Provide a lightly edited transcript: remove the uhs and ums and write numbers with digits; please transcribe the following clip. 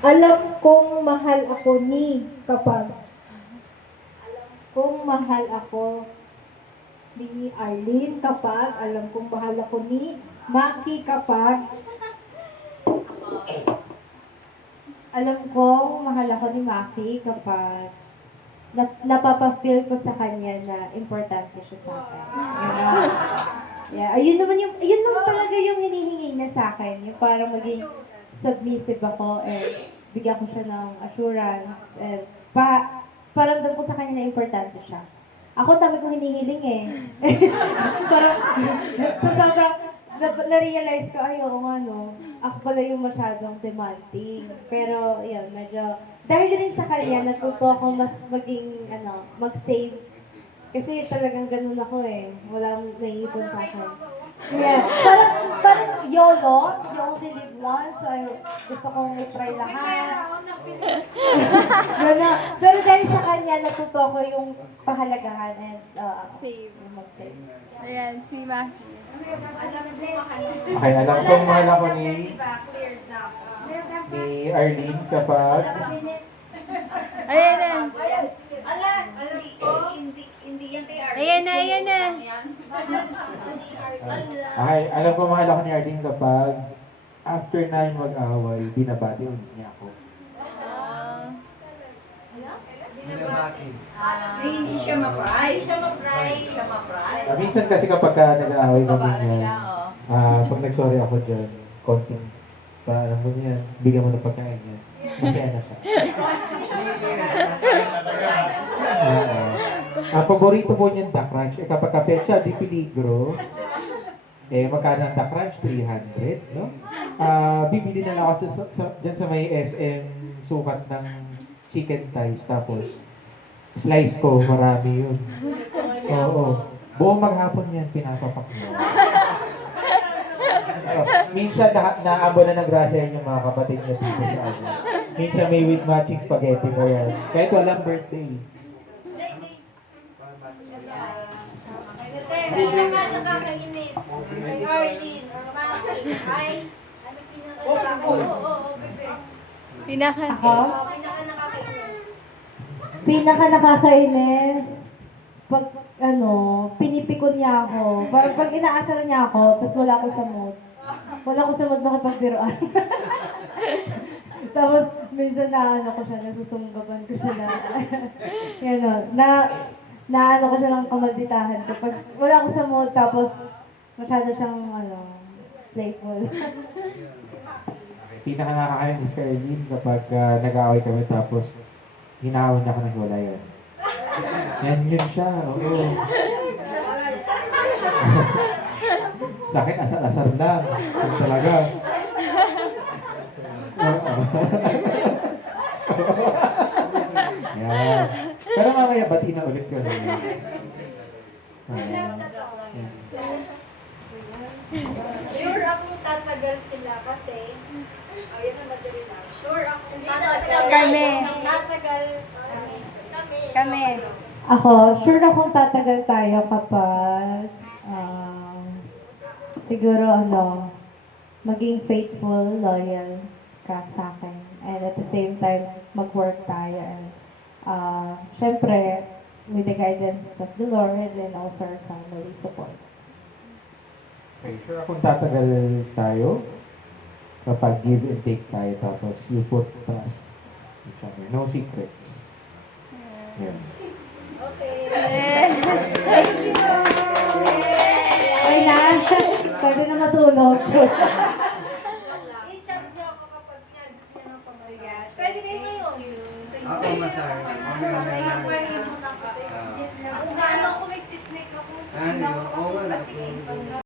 Alam kong mahal ako ni kapag kung mahal ako ni Arlene kapag alam kong mahal ako ni Maki kapag alam kong mahal ako ni Maki kapag napapa-feel ko sa kanya na importante siya sa akin. Yeah, ayun naman talaga yung hinihingi niya sa akin. Yung parang maging submissive ako and bigyan ko siya ng assurance and paramdam ko sa kanya na importante siya. Ako, dami kong hinihiling eh. Parang, sa sobrang, na-realize ko, ay, oo nga, no. Ako pala yung masyadong demanding. Pero, yun, medyo, dahil din sa kanya, natuto ako mas maging, mag-save. Kasi talagang ganun ako eh. Walang naiipon sa akin. Yeah. Parang YOLO, you only live once, so gusto kong i-try lahat. Gano'n. Pero dahil sa kanya, natuto ko yung pahalagahan and Save. yung mag-save. Ayan, si Maki. Okay, alam kong mahal ako ni Arlene kapag Ayan na. Ayan na, ayan na. okay, alam kong mahal ako ni Arlene kapag after namin mag-away, binabati ulit niya ako. Hindi siya ma-pry. Minsan kasi kapag nag-aaway kami niya, pag nag-sorry ako dyan, konting, alam mo niya, bigyan mo ng pagkain niya. Masaya na siya. Paborito po niyan duck ranch. Kapag kapecha di peligro, magkano ang duck ranch? 300, no? Bibili na lang ako dyan sa may SM sukat ng chicken thighs. Tapos, slice ko, marami yun. Oo. Buong maghapon yan, pinapapak mo. Minsan naabo na ng grasya yung mga kapatid niya dito sa ano. Minsan may with matching spaghetti mo yan. Kahit walang birthday. Pinaka nakakainis kay Arlene or Maki ay Pinaka. Ako? pinaka nakakainis. Pinaka nakakainis, pag pinipikon niya ako. Pag inaasar niya ako, tapos wala ko sa mood. Wala ko sa mood makipagbiruan. Tapos minsan ko siya, nasusunggaban ko siya na ko siya ng kamalditahan kapag wala ko sa mood, tapos masyado siyang playful. Pinaka nakakainis kay Arlene kapag nag-aaway kami tapos hinahawan niya ako ng hiwalayan. Yun siya, oo. Sa akin, asar-asar lang. Kung talaga. Oo. Yan. Pero mamaya, bati na ulit ko. Sure akong tatagal sila kasi ayun na madali na. Sure akong tatagal. Kami. Tatagal Kami. Ako, sure akong tatagal tayo kapag siguro maging faithful, loyal ka sa akin. And at the same time, mag-work tayo. And syempre, with the guidance of the Lord and also our family support. Okay, sure akong tatagal tayo kapag give and take tayo tapos you put trust each other. No secrets. Yeah. Okay. Okay na? Pwede na matulog. I-chat niyo ako kapag gusto niyo ng pamayagan. Pwede kayo ngayon. Ako masahe. Kung paano ako may sipnik ako. Ano? Oo, wala. Sige.